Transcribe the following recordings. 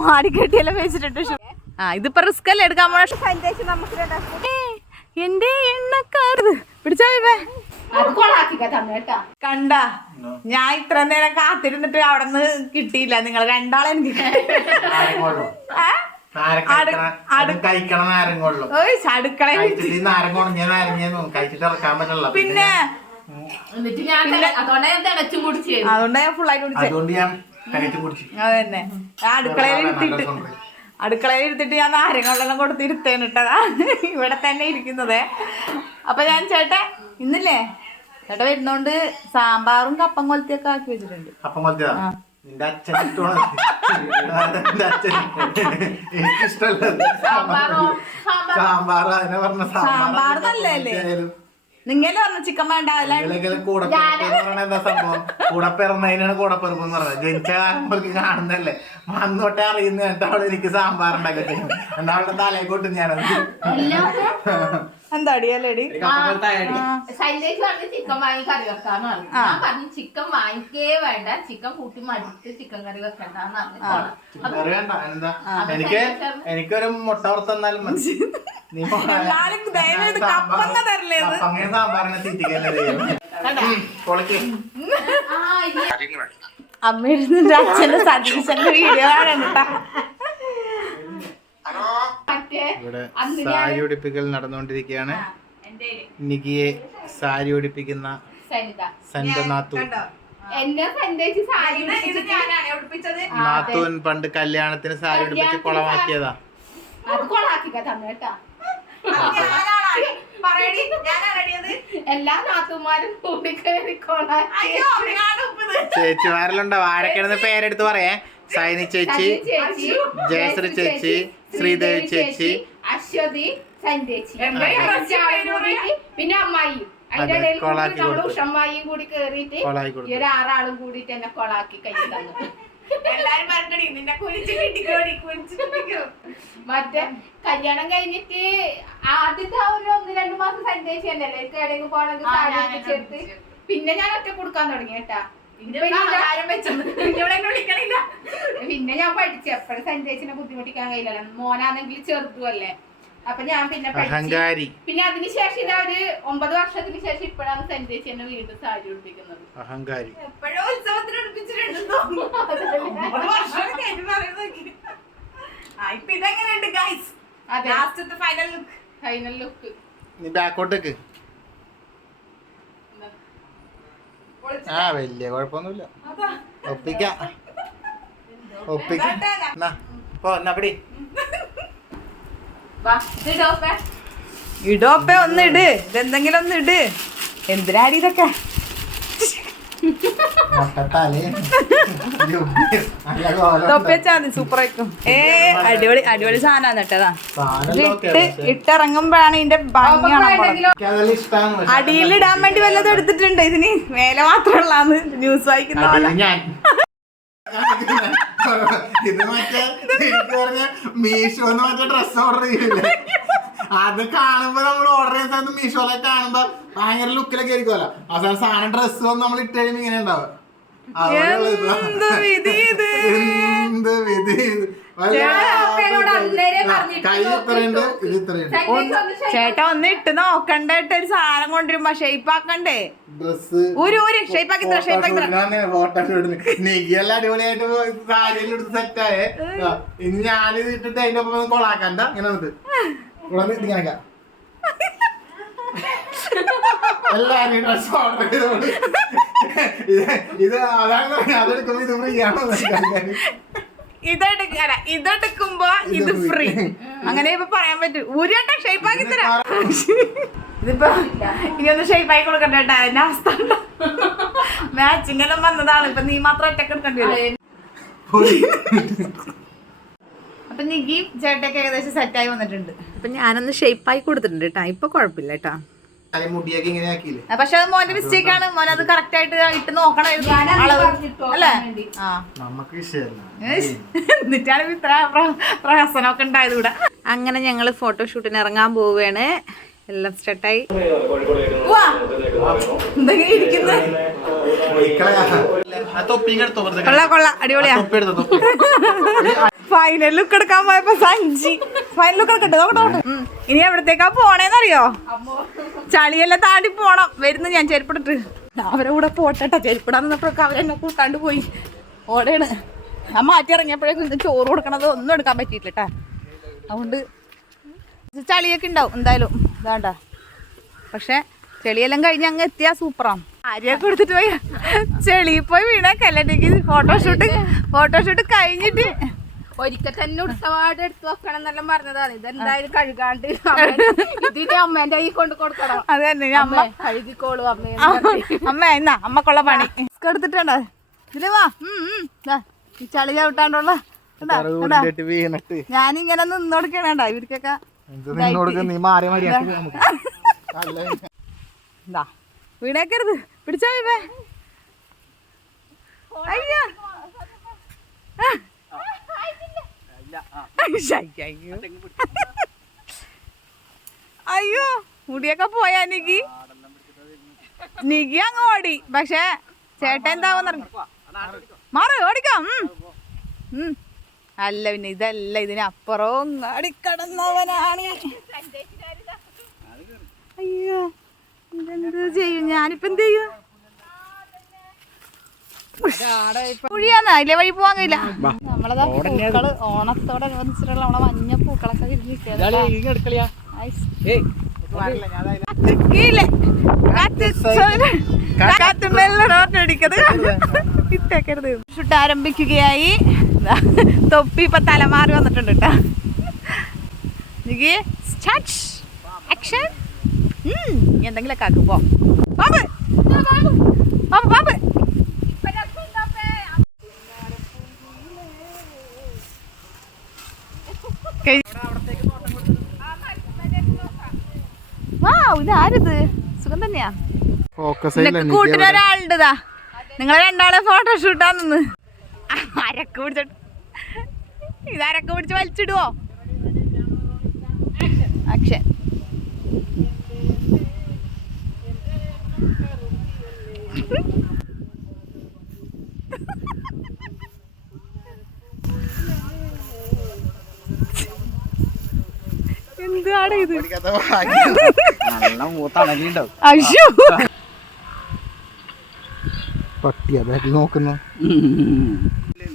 മാടിക്കെട്ടിയെല്ലാം വെച്ചിട്ടുണ്ട്. ആ ഇതിപ്പോ റിസ്ക് അല്ലേ എടുക്കാൻ എന്റെ എണ്ണക്കാരത് പിടിച്ചാ കണ്ട ഞാൻ ഇത്ര നേരം കാത്തിരുന്നിട്ട് അവിടെ നിന്ന് കിട്ടിയില്ല. നിങ്ങൾ രണ്ടാളെ എനിക്ക് പിന്നെ? എന്നിട്ട് ഞാൻ തിള- അതുകൊണ്ടാ ഞാൻ ഫുള്ളായിട്ട് അതുകൊണ്ട് ഞാൻ കഴിച്ചു കുടിച്ചു. അത് തന്നെ ആ അടുക്കളയിൽ രസമുണ്ട്. അടുക്കളയിൽ ഇരുത്തിട്ട് ഞാൻ നാരങ്ങളെല്ലാം കൊടുത്ത് ഇരുത്തേനിട്ടതാ ഇവിടെ തന്നെ ഇരിക്കുന്നത്. അപ്പൊ ഞാൻ ചേട്ടാ ഇന്നില്ലേ? ചേട്ടാ വരുന്നോണ്ട് സാമ്പാറും കപ്പം കൊലത്തിയൊക്കെ ആക്കി വെച്ചിട്ടുണ്ട്. അപ്പം കൊത്തിയതാ നിന്റെ അച്ഛൻ എനിക്കിഷ്ടമല്ല. സാമ്പാർ സാമ്പാർ അതിനെ പറഞ്ഞ സാമ്പാർ നല്ലതല്ലേ? നിങ്ങളെ പറഞ്ഞു ചിക്കൻ വേണ്ട അല്ല. കൂടപ്പിറപ്പ് എന്ന് എന്താ സംഭവം? കൂടപ്പിറന്നതിനാണ് കൂടപ്പിറപ്പ് എന്ന് ജനിച്ച കാലം മുതൽക്ക് കാണുന്നല്ലേ അന്നോട്ടെ അറിയുന്ന. എന്നിട്ട് അവൾ എനിക്ക് സാമ്പാർ ഉണ്ടാക്കി തരും. എന്നാ തലയെ കൊട്ടും ഞാനത്. എന്താ അടിയല്ലേടി അയടി. പറഞ്ഞ് ചിക്കൻ വാങ്ങി കറി വെക്കാന്ന് പറഞ്ഞു ഞാൻ പറഞ്ഞു ചിക്കൻ വാങ്ങിക്കേ വേണ്ട ചിക്കൻ കൂട്ടി മടുത്ത് ചിക്കൻ കറി വെക്കണ്ടെന്ന് പറഞ്ഞു. എനിക്ക് എനിക്കൊരു മുട്ട വറുത്തന്നാലും മതി. അമ്മ ഇരുന്നിട്ട് അച്ഛന്റെ സതീശന്റെ വീഡിയോ ആണ് മറ്റേ ഇവിടെ സാരി ഉടിപ്പിക്കൽ നടന്നുകൊണ്ടിരിക്കുകയാണ്. നികിയെ സാരി ഉടിപ്പിക്കുന്ന സരിത സന്ത നാത്തു എന്നെ സന്ദേശിച്ച് സാരി ഇത് ഇത് ഞാനാണ് ഒളിപ്പിച്ചത് നാത്തൂൻ പണ്ട് കല്യാണത്തിന് സാരി ഉടുപ്പിച്ച് കൊളമാക്കിയതാ. എല്ലാ നാത്തുമാരും കൂടി കയറി ചേച്ചിമാരിലുണ്ടാവും ആരൊക്കെയാണെന്ന് പേരെടുത്ത് പറയേ. സൈനി ചേച്ചി ചേച്ചി ജയശ്രീ ചേച്ചി ശ്രീദേവി ചേച്ചി അശ്വതി കൂടിയിട്ട് പിന്നെ അമ്മായി അതിന്റെ അതെ, ഇടയിൽ നമ്മുടെ കൊടുത്തു. കൂടി കേറിയിട്ട് കൊളാക്കി ഈ ഒരു ആറാളും കൂടിയിട്ട് എന്നെ കൊളാക്കി കൈ തന്നു. എല്ലാരും പറഞ്ഞടി നിന്നെ കുലിച്ച് കിട്ടിക്കോടി കുലിച്ച് മറ്റേ കല്യാണം കഴിഞ്ഞിട്ട് ആദ്യത്തെ ആ ഒരു ഒന്ന് രണ്ട് മാസം സഞ്ചരിച്ചല്ലേ എനിക്ക് എവിടെയെങ്കിലും ഒപ്പിച്ചെടുത്ത് ഒപ്പിച്ചു. പിന്നെ ഞാൻ ഒറ്റ കൊടുക്കാൻ തുടങ്ങി കേട്ടാ. പിന്നെ ഞാൻ പഠിച്ചു. എപ്പോഴും സന്ദേശിനെ ബുദ്ധിമുട്ടിക്കാൻ കഴിയില്ലല്ലോ. മോനാണെങ്കിൽ ചെറുതുമല്ലേ അപ്പൊ ഞാൻ പിന്നെ പഠിച്ചു. അഹങ്കാരി. പിന്നെ അതിനുശേഷം ഇതാ ഒരു ഒമ്പത് വർഷത്തിന് ശേഷം ഇപ്പോഴാണ് സഞ്ജയിച്ച് എന്നെ വീണ്ടും സാരി ഉടുപ്പിക്കുന്നത്. അഹങ്കാരി. എപ്പോഴോ ഉത്സവത്തിന് ഉടുപ്പിച്ചിട്ടുണ്ട്? ഇതെങ്ങനെയുണ്ട് ഗൈസ് അതെ. ലാസ്റ്റത്തെ ഫൈനൽ ലുക്ക് ഫൈനൽ ലുക്ക് നീ ബാക്കോട്ടേക്ക് ആ വലിയ കുഴപ്പമൊന്നുമില്ല. ഒപ്പിക്കാം. ഒപ്പിക്കാം. എന്നാ, പോ എന്നാ പിടി. വാ ഇടോപ്പേ. ഇടോപ്പേ ഒന്ന് ഇട്. ഇതെന്തെങ്കിലും ഒന്ന് ഇട്. എന്തിനാടി ഇതൊക്കെ? മുട്ടത്താലേ സൂപ്പറായിരിക്കും. ഏ അടിപൊളി അടിപൊളി സാധനം കേട്ടതാ ഇട്ട് ഇട്ടിറങ്ങുമ്പോഴാണ് ഇതിന്റെ അടിയിൽ അടിയിലിടാൻ വേണ്ടി വല്ലതും എടുത്തിട്ടുണ്ട്. ഇതിന് മേലെ മാത്രമുള്ളാന്ന് ന്യൂസ് വായിക്കുന്ന ഇത് മറ്റേ മീഷോന്ന് മറ്റേ ഡ്രസ് ഓർഡർ ചെയ്യില്ലേ അത് കാണുമ്പോ നമ്മൾ ഓർഡർ ചെയ്യുന്ന സമയത്ത് മീഷോയിലെ കാണുമ്പോ ഭയങ്കര ലുക്കിലൊക്കെ ആയിരിക്കുമല്ലോ. അവസാനം സാധനം ഡ്രസ്സ് വന്ന് നമ്മൾ ഇട്ട് കഴിയുമ്പോ ഇങ്ങനെ ഉണ്ടാവുക ചേട്ടാ, ഒന്ന് ഇട്ട് നോക്കണ്ടിട്ട് ഒരു സാധനം കൊണ്ടുവരുമ്പോ ഷേപ്പ് ആക്കണ്ടേ ഡ്രസ് ഒരു ഒരു ഷേപ്പ് ആക്കി ഷേപ്പ് ആക്കി തരാം. ഫോട്ടോ നെഗിയെല്ലാം അടിപൊളിയായിട്ട് സാരിയിൽ എടുത്ത് സെറ്റായേ ഇനി ഞാനിത് ഇട്ടിട്ട് അതിന്റെ ഒപ്പം കൊളാക്കണ്ട. ഇങ്ങനെ. എല്ലാരും ഡ്രസ് ഓർഡർ ചെയ്തോളൂ ഇത് ഇത് അതാണ് പറഞ്ഞത്. അതെടുക്കുമ്പോ ഇത് ഫ്രീ ആണോ ഇതെടുക്കാന ഇതെടുക്കുമ്പോ ഇത് ഫ്രീ അങ്ങനെ ഇപ്പൊ പറയാൻ പറ്റും. ഒരു വട്ടം ഷേപ്പ് ആക്കി തരാം. ഇതിപ്പോ ഇനി ഒന്ന് ഷേപ്പ് ആയി കൊടുക്കണ്ട കേട്ടാ അതിന്റെ അവസ്ഥ മാച്ചിങ് എല്ലാം വന്നതാണ്. ഇപ്പൊ നീ മാത്രം ഒറ്റയ്ക്ക് എടുക്കേണ്ടി വരും. അപ്പൊ നിഗി ചേട്ടൊക്കെ ഏകദേശം സെറ്റായി വന്നിട്ടുണ്ട്. അപ്പൊ ഞാനൊന്ന് ഷേപ്പ് ആയി കൊടുത്തിട്ടുണ്ട് കേട്ടാ. ഇപ്പൊ കുഴപ്പമില്ല കേട്ടാ. പക്ഷെ അത് മോന്റെ മിസ്റ്റേക്ക് ആണ്. മോൻ അത് കറക്റ്റ് ആയിട്ട് ഇട്ട് നോക്കണമായിരുന്നു. അളവ്. പറഞ്ഞിട്ടോ അല്ലേ? വേണ്ടി. ആ. എന്നിട്ടാണ് ഇത്ര പ്ര- പ്രഹസനമൊക്കെ ഉണ്ടായത് ഇവിടെ. അങ്ങനെ ഞങ്ങൾ ഫോട്ടോഷൂട്ടിന് ഇറങ്ങാൻ പോവുകയാണ്. എല്ലാം സ്റ്റാർട്ടായി കൊള്ള കൊള്ള. അടിപൊളിയാ. ഫൈനൽ ലുക്ക് എടുക്കാൻ പോയപ്പോ സഞ്ചി. ഫൈനൽ ലുക്ക് എടുക്കട്ടെ? നോക്കട്ടെ. ഇനി എവിടത്തേക്കാ പോണേന്നറിയോ? ചളിയെല്ലാം താണ്ടി പോണം. വരുന്നു ഞാൻ ചെരുപ്പിട്ടിട്ട്. അവരെ കൂടെ പോട്ടെട്ടാ. ചെരുപ്പിടാൻ നിന്നപ്പോഴൊക്കെ അവരെന്നെ കൂട്ടാണ്ട് പോയി. ഓടെയാണ് ഞാൻ മാറ്റി ഇറങ്ങിയപ്പോഴേക്കും ഇത് ചോറ് കൊടുക്കണത് ഒന്നും എടുക്കാൻ പറ്റിയിട്ടില്ല അതുകൊണ്ട് ചളിയൊക്കെ ഉണ്ടാവും എന്തായാലും. ഇതാണ്ട പക്ഷെ ചെളിയെല്ലാം കഴിഞ്ഞ് അങ്ങ് എത്തിയാ സൂപ്പറാണ്. ആരെയൊക്കെ എടുത്തിട്ട് പോയി. ചെളി പോയി വീണ വീണേക്കല്ലെങ്കിൽ ഫോട്ടോഷൂട്ട് ഫോട്ടോഷൂട്ട് കഴിഞ്ഞിട്ട് ഒരിക്കൽ തന്നെ ഉടുത്തപാട് എടുത്തു വെക്കണം എന്നെല്ലാം പറഞ്ഞതാണ്. ഇതെന്തായാലും കഴുകാണ്ട് ഇതിന്റെ അമ്മേന്റെ കൈ കൊണ്ട് കൊടുക്കണം. അത് തന്നെ ഞാൻ അമ്മ കഴുകിക്കോളൂ അമ്മേ അമ്മ എന്നാ അമ്മക്കുള്ള പണി. എടുത്തിട്ടുണ്ടോ ഇതിൽ വാ. ഈ ചളി ചവിട്ടാണ്ടുള്ള കണ്ടാ, കണ്ടാ? വീണിട്ട്. ഞാനിങ്ങനെ നിന്ന് കൊടുക്കണേണ്ട ഇവർക്കൊക്കെ വീണേക്കരുത്. പിടിച്ചാ വീവേ അയ്യോ അയ്യോ. അയ്യോ മുടിയൊക്കെ പോയാ നികി. നികി അങ്ങ് ഓടി. പക്ഷേ ചേട്ടൻ എന്താവെന്നറിഞ്ഞു മാറ് ഓടിക്കാം. അല്ല പിന്നെ ഇതല്ല ഇതിനപ്പുറവും അടിക്കടന്നവനാണ്. അയ്യോ ഇതെന്ത് ചെയ്യും? ഞാനിപ്പോ എന്ത് ചെയ്യും? കുഴിയാന്ന് അതിലെ വഴി പോവാൻ കഴിയില്ല. നമ്മളതാ പൂക്കൾ ഓണത്തോടെ അനുബന്ധിച്ചിട്ടുള്ള നമ്മളെ മഞ്ഞ പൂക്കളൊക്കെ. ഇട്ടേക്കരുത്. ഷൂട്ട് ആരംഭിക്കുകയായി. ദാ, തൊപ്പി ഇപ്പൊ തലമാറി വന്നിട്ടുണ്ട് കേട്ടോ. എന്തെങ്കിലും ആക്ഷൻ എന്തെങ്കിലൊക്കെ ആക്കും പോ. ബാബ് ബാബ് ബാബ് കൂട്ടിനൊരാളുണ്ട് നിങ്ങൾ രണ്ടാളെ ഫോട്ടോഷൂട്ടാ നിന്ന് അരക്ക് പിടിച്ചിട്ട് ഇതരക്ക് പിടിച്ച് വലിച്ചിടുവോ? ആക്ഷൻ എന്താണ് ഇത്? നല്ല പട്ടിയാ ബാക്കിൽ നോക്കുന്നു.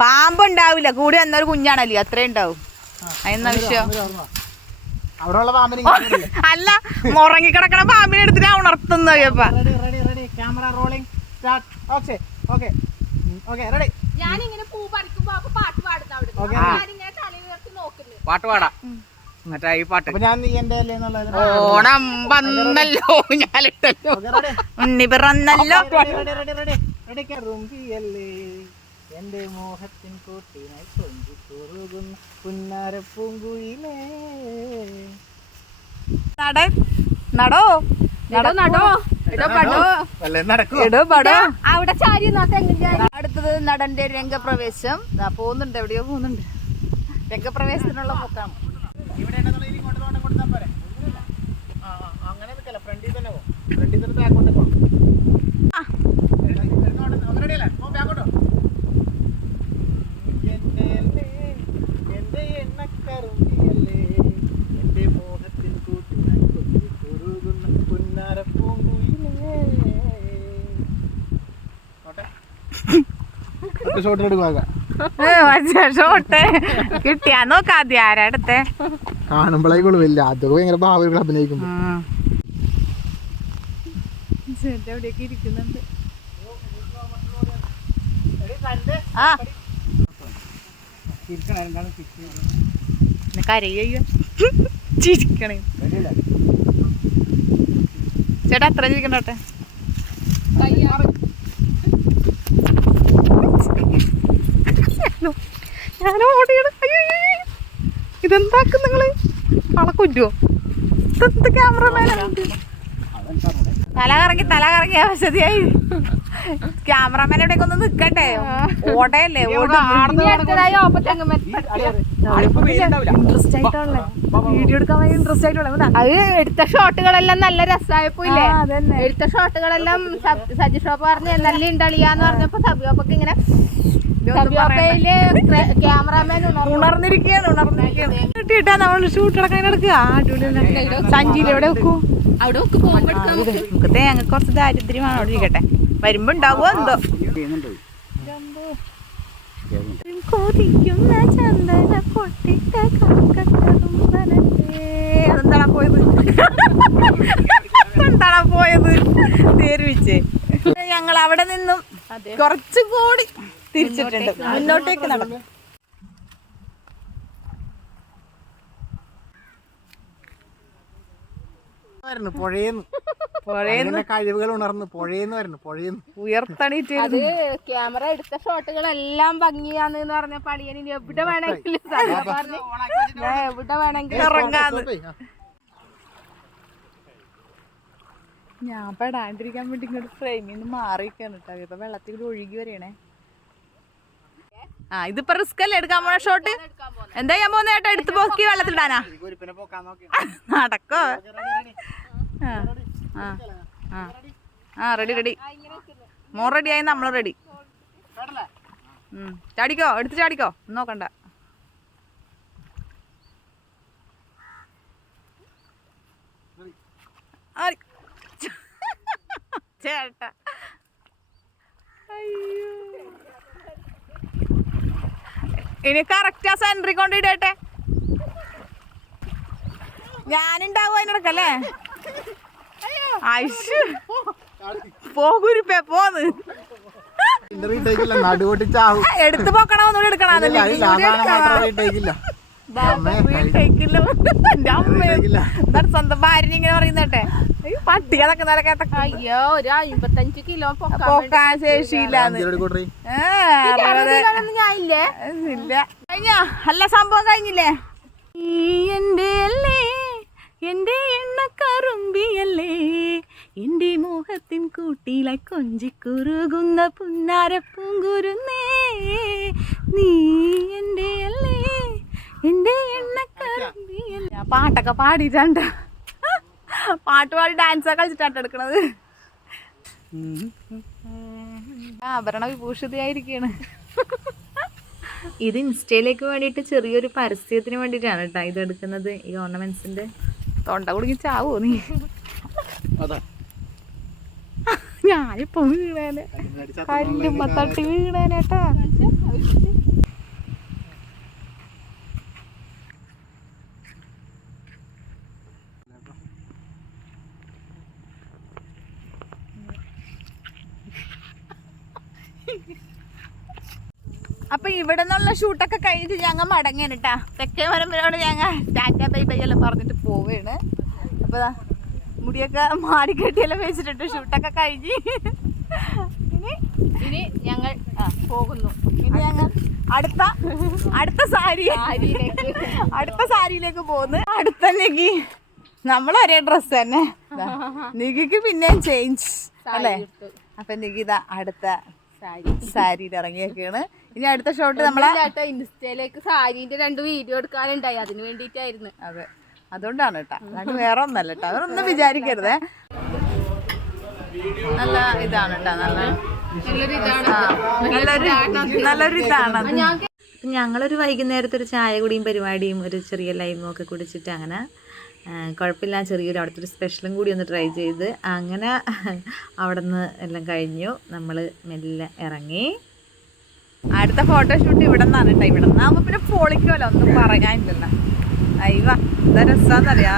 പാമ്പ് ഉണ്ടാവില്ല കൂടി എന്നൊരു കുഞ്ഞാണല്ലോ അത്രേ ഉണ്ടാവും അതെന്നാ വിഷയം? അല്ല മുറങ്ങി കിടക്കണ പാമ്പിനെ എടുത്തിട്ട് ഉണർത്തുന്നു ready ready ready camera rolling start okay okay okay ready ഞാനിങ്ങനെ പൂ പറിക്കുമ്പോ പാട്ട് പാടുന്ന അവിടെ ഓക്കേ. ഞാനിങ്ങനെ തല ഉയർത്തി നോക്കുന്നു. പാട്ട് പാടാം. എന്നിട്ട് ഈ പാട്ട്. ഓണം വന്നല്ലോ ഞാനിട്ടല്ലോ. ഉണ്ണി പിറന്നല്ലോ. റെഡി എന്റെ മോഹത്തിൻ കൂട്ടിനായി കൊഞ്ചി കുറുകും പുന്നാരപ്പൂങ്കുയിലേ നട നടോ? നടോ നടോ? എടോ പടോ? വല്ല നടക്കൂ എടോ പടോ? അവിടെ ചാരി അടുത്തത് നടന്റെ രംഗപ്രവേശം. ദാ പോകുന്നുണ്ട് എവിടെയോ പോകുന്നുണ്ട്. രംഗപ്രവേശത്തിനുള്ള പോക്കാണ് അങ്ങനെ ഫ്രണ്ടിൽ തന്നെ പോ. ഫ്രണ്ടിൽ തന്നെ ബാക്കോട്ട് പോ ആ. റെഡി അല്ലേ പോ ബാക്കോട്ടോ എന്റെ അല്ലേ, എന്റെ എണ്ണക്കറുമ്പിയല്ലേ, എന്റെ മോഹത്തിൻ കൂട്ടിനായി കൊഞ്ചി കുറുകുന്ന പുന്നാര പൂങ്കുയിലേ. പോട്ടെ? ഒറ്റ ഷോട്ടിൽ എടുക്കുക ഷോട്ടെ കിട്ടിയാ കാണുമ്പോഴേക്കുള്ളൂ അതൊക്കെ ഭയങ്കര അഭിനയിക്കും എവിടെയൊക്കെ ഇരിക്കുന്നുണ്ട്? ആ. പിന്നെ കരയ്യോ ചിരിക്കണേ. ചേട്ടാ അത്ര ചിരിക്കണ്ടോട്ടെ ഞാൻ ഓടിയാണ്. ഇതെന്താക്കും നിങ്ങൾ? ആളെ ഇതെന്ത് ക്യാമറമാനാണ് തല കറങ്ങി തല കറങ്ങി അവശതിയായി. ക്യാമറമാൻ എവിടെയൊക്കെ ഒന്ന് നിക്കട്ടെ? ഓടയല്ലേ. ഇൻട്രസ്റ്റ് ആയിട്ടുള്ള വീഡിയോ എടുക്കാൻ ഭയങ്കര ഇൻട്രസ്റ്റ് ആയിട്ടുള്ള അത് എടുത്ത ഷോട്ടുകളെല്ലാം നല്ല രസമായപ്പോ ഇല്ലേ ആ, എടുത്ത ഷോട്ടുകളെല്ലാം സജി ഷോപ്പ് പറഞ്ഞ് നല്ല ഉണ്ടളിയാന്ന് പറഞ്ഞപ്പോ സബിയോപ്പൊക്കെ ഇങ്ങനെ ഉണർന്നിരിക്കുകയാണ് ഉണർന്നിരിക്കുകയാണ്. കിട്ടിയിട്ടാ നമ്മൾ ഷൂട്ട് സഞ്ചിയിൽ എവിടെ വെക്കൂ? അവിടെ നമുക്ക് തേങ്ങ കുറച്ച് ദാരിദ്ര്യമാണ് അവിടെ ഇരിക്കട്ടെ. വരുമ്പോ ഉണ്ടാവുമോ എന്തോ. കൊതിക്കുന്ന ചന്ദന പൊട്ടിട്ട പോയത്? എന്താണാ പോയത്? തേരുവിച്ചേ. ഞങ്ങൾ അവിടെ നിന്നും കുറച്ചും കൂടി തിരിച്ചിട്ടുണ്ട്. മുന്നോട്ടേക്ക് നടക്കും വരുന്നു പുഴയെന്ന്. പുഴയെന്ന്? കഴിവുകൾ ഉണർന്ന് പുഴയെന്ന് വരുന്നു പുഴയെന്ന്. ഉയർത്തണീറ്റ് അത് ക്യാമറ എടുത്ത ഷോട്ടുകളെല്ലാം ഭംഗിയാന്ന് പറഞ്ഞ പളിയൻ ഇനി എവിടെ വേണമെങ്കിലും ഞാൻ എവിടെ വേണമെങ്കിലും ഞാൻ പെടാണ്ടിരിക്കാൻ വേണ്ടി ഇങ്ങോട്ട് ഫ്രെയിമിന്ന് മാറിയിരിക്കാണ് കേട്ടോ ഇപ്പൊ വെള്ളത്തിൽ കൂടി ഒഴുകി വരികയാണേ. ആ ഇതിപ്പോ റിസ്ക് അല്ലേ എടുക്കാൻ പോണ ഷോട്ട് എന്താ ചെയ്യാൻ പോകുന്ന ചേട്ടാ എടുത്ത് പോക്കി പോക്കാൻ നടക്കോ? ആ ആ റെഡി റെഡി മോൻ റെഡി ആയി നമ്മൾ റെഡി ചാടിക്കോ? എടുത്ത് ചാടിക്കോ? നോക്കണ്ട. ചേട്ടാ. അയ്യോ. ഇനി കറക്റ്റ് ആ സെൻട്രി കൊണ്ടിടട്ടെ ഞാനുണ്ടാവും അതിനിടക്കല്ലേ ഐഷ് പോകുരിപ്പേ പോന്ന്. എടുത്ത് പോക്കണോ ഒന്നും എടുക്കണോ? സ്വന്തം ഭാര്യ ഇങ്ങനെ പറയുന്നട്ടെ പട്ടി അതൊക്കെ നിലക്കത്ത അയ്യോ ഒരു അമ്പത്തഞ്ച് കിലോ പൊക്കാൻ ശേഷിയില്ലാന്ന് ഇല്ലേ. ഇല്ല. കഴിഞ്ഞ? അല്ല സംഭവം കഴിഞ്ഞില്ലേ? ഈ എന്റെ അല്ലേ എന്റെ എണ്ണക്കറുമ്പിയല്ലേ എന്റെ മോഹത്തിൻ കൂട്ടിലായി കൊഞ്ചിക്കുറുകുന്ന പുന്നാര പൂങ്കുരുന്നേ നീ എന്റെ അല്ലേ പാട്ടൊക്കെ പാടിയിട്ടുണ്ട്. പാട്ട് പാടി ഡാൻസ് കളിച്ചിട്ടാണ് എടുക്കണത്. ആഭരണ വിഭൂഷിതയായിരിക്കാണ് ഇത് ഇൻസ്റ്റയിലേക്ക് വേണ്ടിയിട്ട് ചെറിയൊരു പരസ്യത്തിന് വേണ്ടിയിട്ടാണ് കേട്ടോ ഇത് എടുക്കുന്നത് ഈ ഓർണമെന്റ്സിന്റെ തൊണ്ട കുടുങ്ങി ചാവോ നീ? അതാ. ഞാനിപ്പോ വീണേനെ. കല്ലുമ്മ തട്ടി വീണേനേട്ടാ അപ്പൊ ഇവിടെ നിന്നുള്ള ഷൂട്ടൊക്കെ കഴിഞ്ഞിട്ട് ഞങ്ങൾ മടങ്ങാണ് കേട്ടാ തെക്കേ മരമ്പരോട് ഞങ്ങൾ ടാറ്റ ബൈ ബൈ എല്ലാം പറഞ്ഞിട്ട് പോവുകയാണ് അപ്പൊ മുടിയൊക്കെ മാടിക്കെട്ടിയെല്ലാം വെച്ചിട്ടുണ്ട്. ഷൂട്ടൊക്കെ കഴിഞ്ഞ്. ഇനി ഇനി ഞങ്ങൾ പോകുന്നു. ഇനി ഞങ്ങൾ അടുത്ത അടുത്ത സാരി. അടുത്ത സാരിയിലേക്ക് പോകുന്നു. അടുത്ത ലഗി നമ്മൾ ഒരേ ഡ്രസ് തന്നെ നികിക്ക് പിന്നെയും ചേഞ്ച് അല്ലേ? അപ്പൊ നികിത അടുത്ത സാരി. സാരിയിൽ ഇറങ്ങിയൊക്കെയാണ് ഇനി അടുത്ത ഷോട്ട് നമ്മളെ ഇൻസ്റ്റയിലേക്ക് സാരീന്റെ രണ്ട് വീഡിയോ എടുക്കാനുണ്ടായി. അതിന് വേണ്ടിട്ടായിരുന്നു അതെ. അതുകൊണ്ടാണ് കേട്ടോ അല്ലാണ്ട് വേറെ ഒന്നല്ല കേട്ടോ അവരൊന്നും വിചാരിക്കരുതേ. നല്ല ഇതാണ് കേട്ടോ നല്ല നല്ലൊരു നല്ലൊരു ഇതാണ്. ഞങ്ങളൊരു വൈകുന്നേരത്തെ ഒരു ചായ കുടിയും പരിപാടിയും ഒരു ചെറിയ ലൈമും ഒക്കെ കുടിച്ചിട്ട് അങ്ങനെ കുഴപ്പമില്ല. ചെറിയൊരു അവിടുത്തെ ഒരു സ്പെഷ്യലും കൂടി ഒന്ന് ട്രൈ ചെയ്ത് അങ്ങനെ അവിടെ നിന്ന് എല്ലാം കഴിഞ്ഞു. നമ്മൾ മെല്ലെ ഇറങ്ങി. അടുത്ത ഫോട്ടോഷൂട്ട് ഇവിടെ നിന്നാണ് കേട്ടോ ഇവിടെ നിന്നാകുമ്പോൾ പിന്നെ പൊളിക്കുമല്ലോ ഒന്നും പറയാനില്ല അയ്യ എന്താ രസാന്നറിയാ.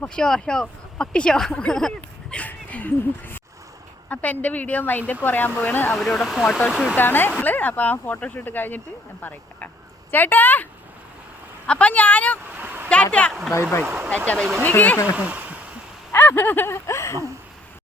പക്ഷോ പക്ഷോ വാ, വാ, വാ. വന്ന്, വന്ന്, വന്ന്, വന്ന്. ആ, മതി, മതി, മതി. ഷോ ഷോ പട്ടി ഷോ അപ്പൊ എന്റെ വീഡിയോ മൈൻഡ് കുറയാൻ പോവാണ് അവരോട് ഫോട്ടോഷൂട്ടാണ് അപ്പൊ ആ ഫോട്ടോഷൂട്ട് കഴിഞ്ഞിട്ട് ഞാൻ പറയട്ടെ ചേട്ടാ അപ്പൊ ഞാനും tata bye bye tata bye bye